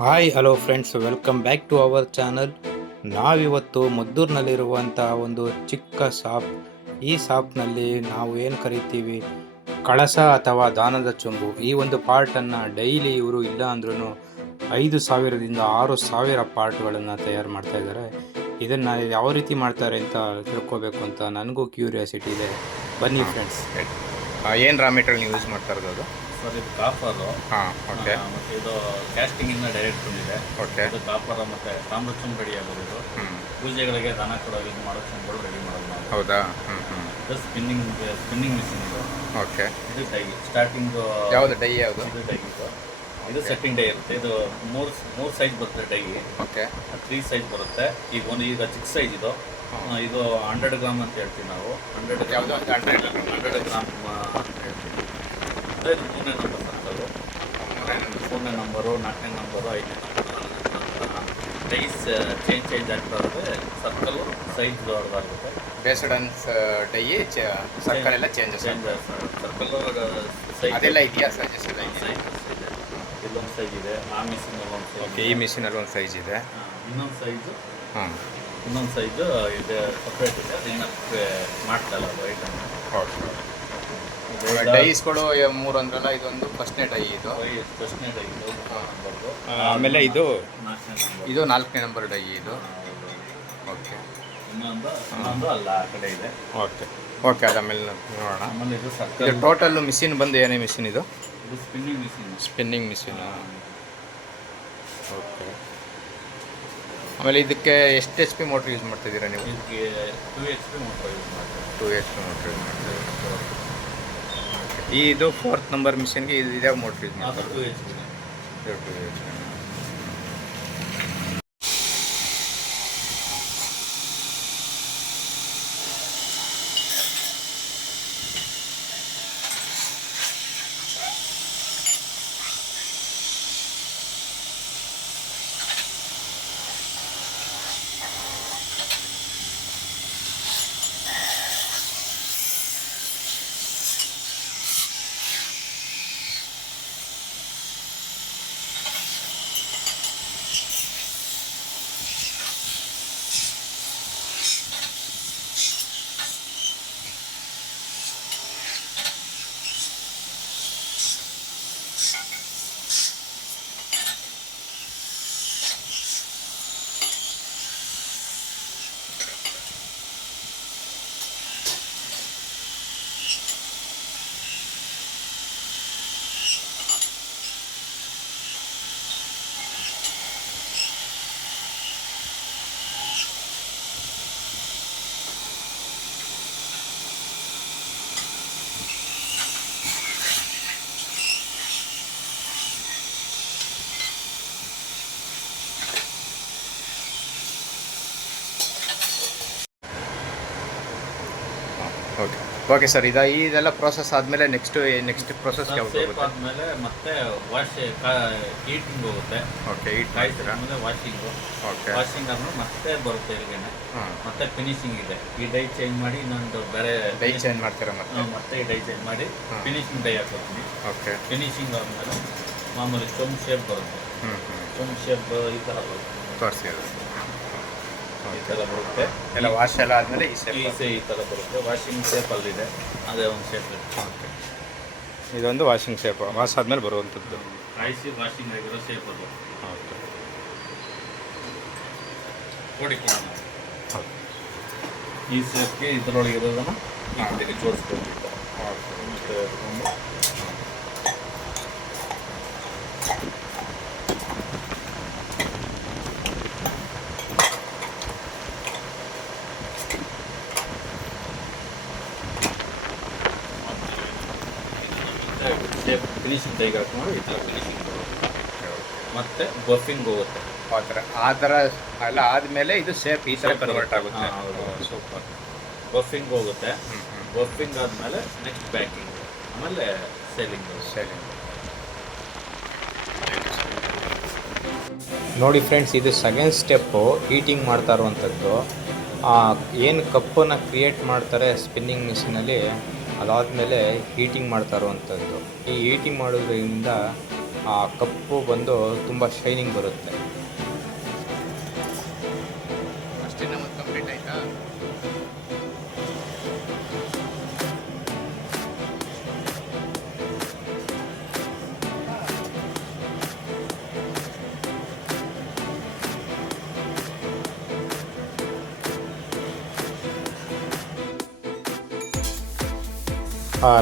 Hi hello friends welcome back to our channel ನಾವಿವತ್ತು ಮದ್ದೂರಿನಲ್ಲಿರುವಂಥ ಒಂದು ಚಿಕ್ಕ ಶಾಪ್ ಈ ಶಾಪ್ನಲ್ಲಿ ನಾವು ಏನು ಕರಿತೀವಿ? ಕಳಸ ಅಥವಾ ದಾನದ ಚೊಂಬು. ಈ ಒಂದು ಪಾರ್ಟನ್ನು ಡೈಲಿ ಇವರು ಇಲ್ಲ ಅಂದ್ರೂ ಐದು ಸಾವಿರದಿಂದ ಆರು ಸಾವಿರ ಪಾರ್ಟ್ಗಳನ್ನು ತಯಾರು ಮಾಡ್ತಾ ಇದ್ದಾರೆ ಇದನ್ನು ಯಾವ ರೀತಿ ಮಾಡ್ತಾರೆ ಅಂತ ತಿಳ್ಕೊಬೇಕು ಅಂತ ನನಗೂ ಕ್ಯೂರಿಯಾಸಿಟಿ ಇದೆ. ಬನ್ನಿ ಫ್ರೆಂಡ್ಸ್ ಏನು ರಾ ಮೆಟೀರಿಯಲ್ ನೀವು ಯೂಸ್ ಮಾಡ್ತಾ ಇರೋದು ಸರ್ ಇದು ಕಾಪರು ಹಾಂ ಓಕೆ ಮತ್ತು ಇದು ಕ್ಯಾಸ್ಟಿಂಗ್ ಇಂದ ಡೈರೆಕ್ಟ್ ಬಂದಿದೆ. ಓಕೆ ಇದು ಕಾಪರ ಮತ್ತು ತಾಮ್ರಚುಂಬ ರೆಡಿ ಆಗೋದು ಹ್ಞೂ ಪೂಜೆಗಳಿಗೆ ದಾನ ಕೊಡೋ ಇದು ಮಾಡೋ ಚುಂಬಗಳು ರೆಡಿ ಮಾಡೋದು ನಾವು. ಹೌದಾ? ಹ್ಞೂ ಹ್ಞೂ ಇದು ಸ್ಪಿನ್ನಿಂಗ್ ಸ್ಪಿನ್ನಿಂಗ್ ಮಿಷಿನ್ ಇದು. ಓಕೆ ಇದು ಡೈ ಸ್ಟಾರ್ಟಿಂಗ್ ಯಾವುದು ಡೈ ಯಾವುದು? ಇದು ಡೈ ಇದು. ಇದು ಸೆಟ್ಟಿಂಗ್ ಡೈ ಇರುತ್ತೆ. ಇದು ಮೂರು ಮೂರು ಸೈಜ್ ಬರುತ್ತೆ ಡೈ. ಓಕೆ ತ್ರೀ ಸೈಜ್ ಬರುತ್ತೆ. ಈಗ ಒಂದು ಈಗ ಚಿಕ್ಕ ಸೈಜ್ ಇದು. ಇದು ಹಂಡ್ರೆಡ್ ಗ್ರಾಮ್ ಅಂತ ಹೇಳ್ತೀವಿ ನಾವು. ಹಂಡ್ರೆಡ್ ಯಾವುದು ಹಂಡ್ರೆಡ್ ಹಂಡ್ರೆಡ್ ಗ್ರಾಮ್ ಅಂತ ಹೇಳ್ತೀವಿ ಇದು ಮೂರನೇ ನಂಬರ್ ಸರ್ಕಲ್ಲು ಮೂರನೇ ನಂಬರು ನಾಲ್ಕನೇ ನಂಬರು ಐದನೇ ಸೈಜ್ ಚೇಂಜ್ ಚೇಂಜ್ ಆಗ್ತಾ ಇರುತ್ತೆ. ಸರ್ಕಲ್ಲು ಸೈಜ್ ದೊಡ್ಡದಾಗುತ್ತೆ. ಬೇಸ್ಡ್ ಆನ್ ಡೈ ಸರ್ಕಲ್ ಎಲ್ಲ ಚೇಂಜ್ ಸೈಜ್ ಅದೆಲ್ಲ ಇದೆಯಾ ಸಜೆಸ್ಟ್ ಸೈಜ್ ಸೈಜ್ ಇದೆ ಆ ಮಿಷಿನ್ ಒಂದು ಓಕೆ ಈ ಮಿಷಿನಲ್ಲಿ ಒಂದು ಸೈಜ್ ಇದೆ. ಇನ್ನೊಂದು ಸೈಜು ಹಾಂ. ಇನ್ನೊಂದು ಸೈಜು ಇದೆ ಸಪ್ರೇಟ್ ಇದೆ ಅದು ಮಾಡ್ತಲ್ಲ ಇವಾಗ ಡೈಸ್ಗಳು ಮೂರು ಅಂದ್ರಲ್ಲ ಇದೊಂದು ಫಸ್ಟ್ನೇ ಡೈ ಇದು ಫಸ್ಟ್ನೇ ಡೈ ಇದು ಆಮೇಲೆ ಇದು ಇದು ನಾಲ್ಕನೇ ನಂಬರ್ ಡೈ ಇದು ಓಕೆ ಇನ್ನೊಂದು ಇನ್ನೊಂದು ಅಲ್ಲ ಆ ಕಡೆ ಇದೆ. ಓಕೆ ಓಕೆ ಅದಾಮೇಲೆ ನೋಡೋಣ. ಆಮೇಲೆ ಇದು ಟೋಟಲ್ ಮಿಷಿನ್ ಬಂದು ಏನೇ ಮಿಷಿನ್ ಇದು? ಇದು spinning machine spinning machine okay ಆಮೇಲೆ ಇದಕ್ಕೆ ಎಷ್ಟು ಎಚ್ ಪಿ ಮೋಟ್ರ್ ಯೂಸ್ ಮಾಡ್ತಿದ್ದೀರಾ ನೀವು? ಇದಕ್ಕೆ two H P motor use ಮಾಡ್ತೀವಿ. Two H P motor use ಮಾಡ್ತೀವಿ ಇದು ಫೋರ್ತ್ ನಂಬರ್ ಮಿಷಿನ್ಗೆ ಇದು ಇದೇ ಮೋಟ್ರ್ ಯೂಸ್ ಮಾಡ್ತಾರೆ? Two H P okay okay sir ಇದು ಇದೆಲ್ಲ ಪ್ರೋಸೆಸ್ ಆದಮೇಲೆ ನೆಕ್ಸ್ಟ್ ನೆಕ್ಸ್ಟ್ ಪ್ರೋಸೆಸ್ಗೆ ಸೇಫ್ ಹೋಗುತ್ತೆ? ಆದಮೇಲೆ ಮತ್ತೆ ವಾಶ್ ಹೀಟಿಂಗ್ ಹೋಗುತ್ತೆ. ಓಕೆ ಹೀಟ್ ಕಾಯ್ತೀರ ಆಮೇಲೆ ವಾಷಿಂಗು ಓಕೆ ವಾಷಿಂಗ್ ಆದ್ಮೇಲೆ ಮತ್ತೆ ಬರುತ್ತೆ ಇಲ್ಲಿಗೆ ಮತ್ತೆ ಫಿನಿಶಿಂಗ್ ಇದೆ. ಈ ಡೈ ಚೇಂಜ್ ಮಾಡಿ ಇನ್ನೊಂದು ಬೇರೆ ಡೈ ಚೇಂಜ್ ಮಾಡ್ತೀರಾ ಮತ್ತೆ? ಮತ್ತೆ ಈ ಡೈ ಚೇಂಜ್ ಮಾಡಿ ಫಿನಿಶಿಂಗ್ ಡೈ ಹಾಕೋತೀನಿ ಓಕೆ ಫಿನಿಶಿಂಗ್ ಆದ್ಮೇಲೆ ಮಾಮೂಲಿ ಚೊಂಬ್ ಶೇಪ್ ಬರುತ್ತೆ. ಹ್ಞೂ ಹ್ಞೂ ಚೊಂಬ್ ಶೇಪ್ ಈ ಥರ ಬರುತ್ತೆ. ತೋರಿಸಿ ಈ ಥರ ಬರುತ್ತೆ. ಎಲ್ಲ ವಾಶ್ ಎಲ್ಲ ಆದಮೇಲೆ ಈ ಈ ಸೇಪ್ ಸೇ- ಈ ಥರ ಬರುತ್ತೆ. ವಾಷಿಂಗ್ ಶೇಪ್ ಅಲ್ಲಿದೆ ಅದೇ ಒಂದು ಶೇಪ್ ಓಕೆ. ಇದೊಂದು ವಾಷಿಂಗ್ ಶೇಪ್ ವಾಶ್ ಆದಮೇಲೆ ಬರುವಂಥದ್ದು. ಕಾಯಿಸಿ ವಾಷಿಂಗ್ ಆಗಿರೋ ಶೇಪ್ ಅದು ಓಕೆ. ಕೊಡಿ ಓಕೆ. ಈ ಶೇಪ್ಗೆ ಇದರೊಳಗೆ ಇರೋದನ್ನು ಜೋಡಿಸ್ಕೊಂಡು ಓಕೆ. ಮತ್ತೆ ಎತ್ಕೊಂಡು ಶೇಪ್ ಫಿನಿಶಿಂಗ್ ಕೈಗೆ ಹಾಕೊಂಡು ಈ ಥರ ಫಿನಿಶಿಂಗ್ ಮತ್ತೆ ಬಫಿಂಗ್ ಹೋಗುತ್ತೆ. ಆ ಥರ ಆ ಥರ ಎಲ್ಲ ಆದಮೇಲೆ ಇದು ಸೇಫ್ ಈ ಥರ ಕನ್ವರ್ಟ್ ಆಗುತ್ತೆ. ಸೂಪರ್ ಬಫಿಂಗ್ ಹೋಗುತ್ತೆ. ಬಫಿಂಗ್ ಆದಮೇಲೆ ನೆಕ್ಸ್ಟ್ ಪ್ಯಾಕಿಂಗ್ ಆಮೇಲೆ ಸೇಲಿಂಗ್ ಸೇಲಿಂಗ್ ನೋಡಿ ಫ್ರೆಂಡ್ಸ್ ಇದು ಸೆಕೆಂಡ್ ಸ್ಟೆಪ್ಪು ಹೀಟಿಂಗ್ ಮಾಡ್ತಾ ಇರುವಂಥದ್ದು. ಏನು ಕಪ್ಪನ್ನು ಕ್ರಿಯೇಟ್ ಮಾಡ್ತಾರೆ ಸ್ಪಿನ್ನಿಂಗ್ ಮಿಷಿನಲ್ಲಿ ಅದಾದಮೇಲೆ ಹೀಟಿಂಗ್ ಮಾಡ್ತಾ ಇರುವಂಥದ್ದು ಈ ಹೀಟಿಂಗ್ ಮಾಡೋದ್ರಿಂದ ಆ ಕಪ್ಪು ಬಂದು ತುಂಬ ಶೈನಿಂಗ್ ಬರುತ್ತೆ.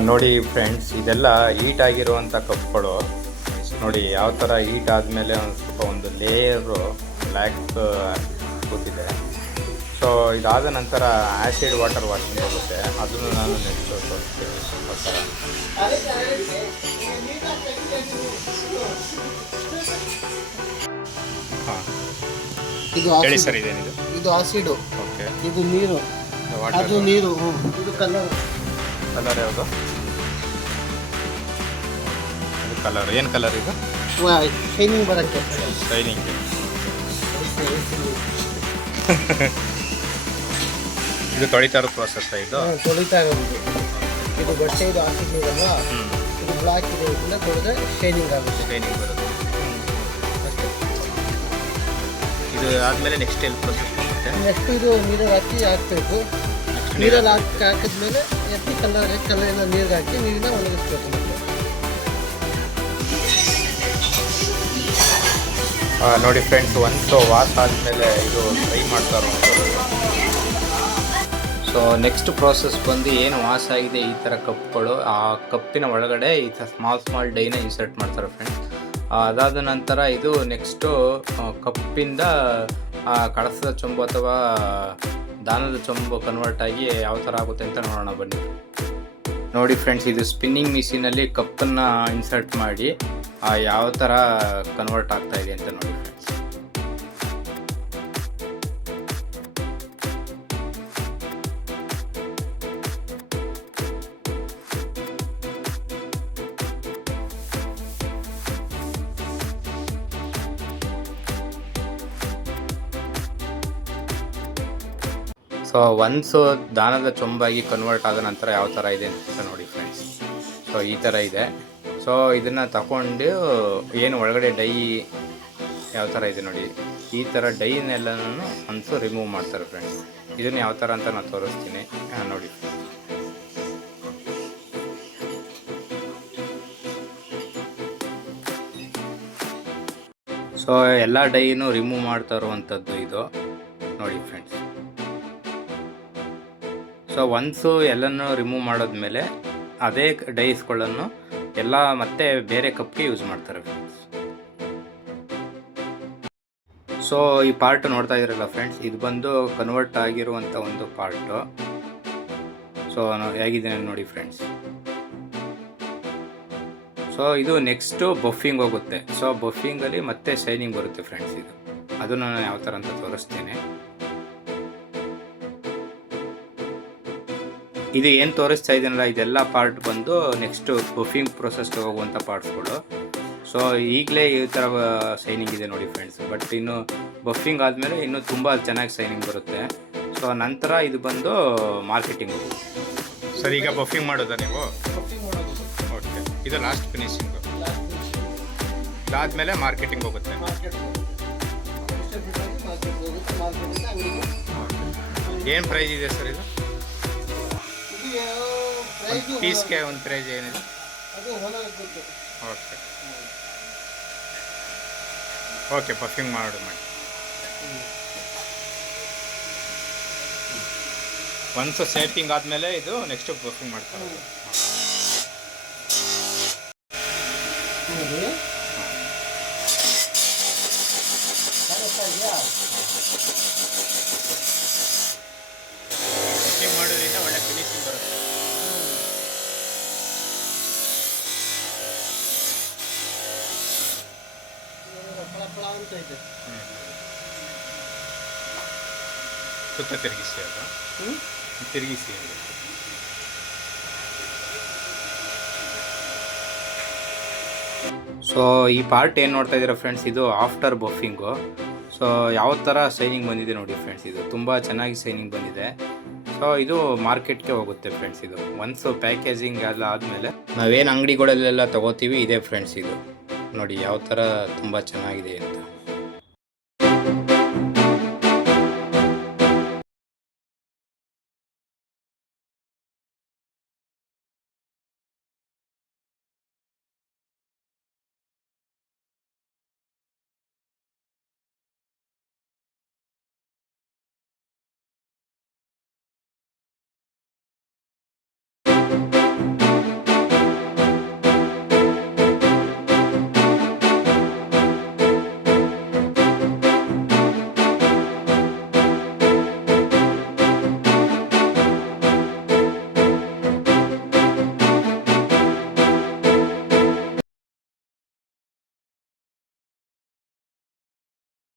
ನೋಡಿ ಫ್ರೆಂಡ್ಸ್ ಇದೆಲ್ಲ ಹೀಟ್ ಆಗಿರುವಂಥ ಕಪ್ಗಳು. ನೋಡಿ ಯಾವ ಥರ ಹೀಟ್ ಆದಮೇಲೆ ಒಂದು ಸ್ವಲ್ಪ ಒಂದು ಲೇಯರು ಬ್ಲ್ಯಾಕ್ ಕೂತಿದೆ. ಸೊ ಇದಾದ ನಂತರ ಆ್ಯಸಿಡ್ ವಾಟರ್ ವಾಷಿಂಗ್ ಹೋಗುತ್ತೆ. ಅದನ್ನು ನಾನು ನೆಕ್ಸ್ಟ್ ತೋರಿಸ್ತೀನಿ. ಇದು ಹೇಳಿ ಸರ್ ಇದೇನಿದು? ಇದು ಆಸಿಡು ಓಕೆ ಇದು ನೀರು. ಅದು ನೀರು. ಇದು ಕಲರ್ ಕಲರ್ ಯಾವುದು? ಇದು ಕಲರ್ ಏನು ಕಲರ್ ಇದು? ಶೈನಿಂಗ್ ಬರೋಕ್ಕೆ. ಶೈನಿಂಗ್ ಇದು ತೊಳಿತಾ ಇರೋ ಪ್ರೋಸೆಸ್ ಇದು? ತೊಳಿತಾ ಇರೋದು ಇದು. ಬಟ್ಟೆ ಇದು ಹಾಕಿದ್ದೀರಲ್ಲ ಇದು ಬ್ಲಾಕ್ ಇದೆ ಇದನ್ನ ತೊಳೆದ್ರೆ ಶೈನಿಂಗ್ ಆಗುತ್ತೆ. ಶೈನಿಂಗ್ ಬರುತ್ತೆ. ಇದು ಆದಮೇಲೆ ನೆಕ್ಸ್ಟ್ ಎಲ್ಲಿ ಪ್ರೋಸೆಸ್ ನೆಕ್ಸ್ಟ್ ಇದು ನೀರಲ್ಲಿ ಹಾಕಿ ಹಾಕಬೇಕು. ನೀರಲ್ಲಿ ಹಾಕಿ ಹಾಕಿದ್ಮೇಲೆ ಎತ್ತಿ ಕಲ್ಲ ಕಲ್ಲಿನ ನೀರಿಗೆ ಹಾಕಿ ನೀರಿನ ಒಣಗಿಸ್ಬೇಕು ಮತ್ತೆ. ನೋಡಿ ಫ್ರೆಂಡ್ಸ್ ಒಂದು ವಾಸ ಆದಮೇಲೆ ಇದು ಫ್ರೈ ಮಾಡ್ತಾರೆ ಸೊ ನೆಕ್ಸ್ಟ್ ಪ್ರೋಸೆಸ್ ಬಂದು ಏನು ವಾಸ ಆಗಿದೆ ಈ ಥರ ಕಪ್ಗಳು? ಆ ಕಪ್ಪಿನ ಒಳಗಡೆ ಈ ಥರ ಸ್ಮಾಲ್ ಸ್ಮಾಲ್ ಡೈನ ಇನ್ಸರ್ಟ್ ಮಾಡ್ತಾರೆ ಫ್ರೆಂಡ್ಸ್ ಅದಾದ ನಂತರ ಇದು ನೆಕ್ಸ್ಟು ಕಪ್ಪಿಂದ ಆ, ಕಳಸದ ಚೊಂಬು ಅಥವಾ ದಾನದ ಚೊಂಬು ಕನ್ವರ್ಟ್ ಆಗಿ ಯಾವ ಥರ ಆಗುತ್ತೆ ಅಂತ ನೋಡೋಣ ಬನ್ನಿ. ನೋಡಿ ಫ್ರೆಂಡ್ಸ್ ಇದು ಸ್ಪಿನ್ನಿಂಗ್ ಮಿಷಿನಲ್ಲಿ ಕಪ್ಪನ್ನು ಇನ್ಸರ್ಟ್ ಮಾಡಿ ಯಾವ ಥರ ಕನ್ವರ್ಟ್ ಆಗ್ತಾ ಇದೆ ಅಂತ ನೋಡಿ ಸೊ ಒನ್ಸು ದಾನದ ಚೊಂಬಾಗಿ ಕನ್ವರ್ಟ್ ಆದ ನಂತರ ಯಾವ ಥರ ಇದೆ ಅಂತ ನೋಡಿ ಫ್ರೆಂಡ್ಸ್ ಸೊ ಈ ಥರ ಇದೆ. ಸೊ ಇದನ್ನು ತಗೊಂಡು ಏನು ಒಳಗಡೆ ಡೈ ಯಾವ ಥರ ಇದೆ ನೋಡಿ. ಈ ಥರ ಡೈನೆಲ್ಲನೂ ಒನ್ಸು ರಿಮೂವ್ ಮಾಡ್ತಾರೆ ಫ್ರೆಂಡ್ಸ್ ಇದನ್ನು ಯಾವ ಥರ ಅಂತ ನಾನು ತೋರಿಸ್ತೀನಿ. ನೋಡಿ. ಸೊ ಎಲ್ಲ ಡೈನು ರಿಮೂವ್ ಮಾಡ್ತಾ ಇರುವಂಥದ್ದು ಇದು. ನೋಡಿ ಫ್ರೆಂಡ್ಸ್ ಸೊ ಒನ್ಸು ಎಲ್ಲನೂ ರಿಮೂವ್ ಮಾಡಿದ್ಮೇಲೆ ಅದೇ ಡೈಸ್ಗಳನ್ನು ಎಲ್ಲ ಮತ್ತೆ ಬೇರೆ ಕಪ್ಗೆ ಯೂಸ್ ಮಾಡ್ತಾರೆ ಫ್ರೆಂಡ್ಸ್ ಸೊ ಈ ಪಾರ್ಟ್ ನೋಡ್ತಾ ಇದ್ರಲ್ಲ ಫ್ರೆಂಡ್ಸ್ ಇದು ಬಂದು ಕನ್ವರ್ಟ್ ಆಗಿರುವಂಥ ಒಂದು ಪಾರ್ಟು ಸೊ ಹೇಗಿದೆ ನೋಡಿ ಫ್ರೆಂಡ್ಸ್ ಸೊ ಇದು ನೆಕ್ಸ್ಟು ಬಫಿಂಗ್ ಹೋಗುತ್ತೆ. ಸೊ ಬಫಿಂಗಲ್ಲಿ ಮತ್ತೆ ಶೈನಿಂಗ್ ಬರುತ್ತೆ ಫ್ರೆಂಡ್ಸ್ ಇದು. ಅದನ್ನು ನಾನು ಯಾವ ಥರ ಅಂತ ತೋರಿಸ್ತೀನಿ. ಇದು ಏನು ತೋರಿಸ್ತಾ ಇದೀನಲ್ಲ ಇದೆಲ್ಲ ಪಾರ್ಟ್ ಬಂದು ನೆಕ್ಸ್ಟು ಬಫಿಂಗ್ ಪ್ರೊಸೆಸ್ಗೆ ಹೋಗುವಂಥ ಪಾರ್ಟ್ಸ್ಗಳು ಸೊ ಈಗಲೇ ಈ ಥರ ಶೈನಿಂಗ್ ಇದೆ ನೋಡಿ ಫ್ರೆಂಡ್ಸ್ ಬಟ್ ಇನ್ನು ಬಫಿಂಗ್ ಆದಮೇಲೆ ಇನ್ನೂ ತುಂಬ ಚೆನ್ನಾಗಿ ಶೈನಿಂಗ್ ಬರುತ್ತೆ. ಸೊ ನಂತರ ಇದು ಬಂದು ಮಾರ್ಕೆಟಿಂಗ್ ಸರ್ ಈಗ ಬಫಿಂಗ್ ಮಾಡೋದಾ ನೀವು? ಓಕೆ ಇದು ಲಾಸ್ಟ್ ಫಿನಿಶಿಂಗ್ ಇದಾದಮೇಲೆ ಮಾರ್ಕೆಟಿಂಗ್ ಹೋಗುತ್ತೆ. ಏನು ಪ್ರೈಸ್ ಇದೆ ಸರ್ ಇದು? ಪೀಸ್ಗೆ ಒಂದು ಪ್ರೈಸ್ ಏನಿದೆ? ಓಕೆ. ಓಕೆ ಪಫಿಂಗ್ ಮಾಡು ಮಾಡಿ. ಒನ್ಸ್ ಸೇಫಿಂಗ್ ಆದಮೇಲೆ ಇದು ನೆಕ್ಸ್ಟ್ ಪಫಿಂಗ್ ಮಾಡ್ತಾರೆ ನೋಡಿ ಕಾಣಿಸ್ತಾ ಇದೆಯಾ ಬಫಿಂಗ್ ಮಾಡೋದ್ರಿಂದ ಒಳ್ಳೆ ಫಿನಿಶಿಂಗ್ ಬರುತ್ತೆ ಇವಾಗ ಇದೆ ಸುತ್ತ ತಿರುಗಿಸಿ ಹ್ಞೂ ತಿರುಗಿಸಿ ಸೊ ಈ ಪಾರ್ಟ್ ಏನು ನೋಡ್ತಾ ಇದ್ದೀರಾ ಫ್ರೆಂಡ್ಸ್ ಇದು ಆಫ್ಟರ್ ಬಫಿಂಗು ಸೊ ಯಾವ ಥರ ಸೈನಿಂಗ್ ಬಂದಿದೆ ನೋಡಿ ಫ್ರೆಂಡ್ಸ್ ಇದು ತುಂಬ ಚೆನ್ನಾಗಿ ಸೈನಿಂಗ್ ಬಂದಿದೆ. ಸೊ ಇದು ಮಾರ್ಕೆಟ್ಗೆ ಹೋಗುತ್ತೆ ಫ್ರೆಂಡ್ಸ್ ಇದು. ಒನ್ಸ್ ಪ್ಯಾಕೇಜಿಂಗ್ ಎಲ್ಲ ಆದಮೇಲೆ ನಾವೇನು ಅಂಗಡಿಗಳಲ್ಲೆಲ್ಲ ತಗೋತೀವಿ ಇದೆ ಫ್ರೆಂಡ್ಸ್ ಇದು. ನೋಡಿ ಯಾವ ಥರ ತುಂಬ ಚೆನ್ನಾಗಿದೆ ಅಂತ.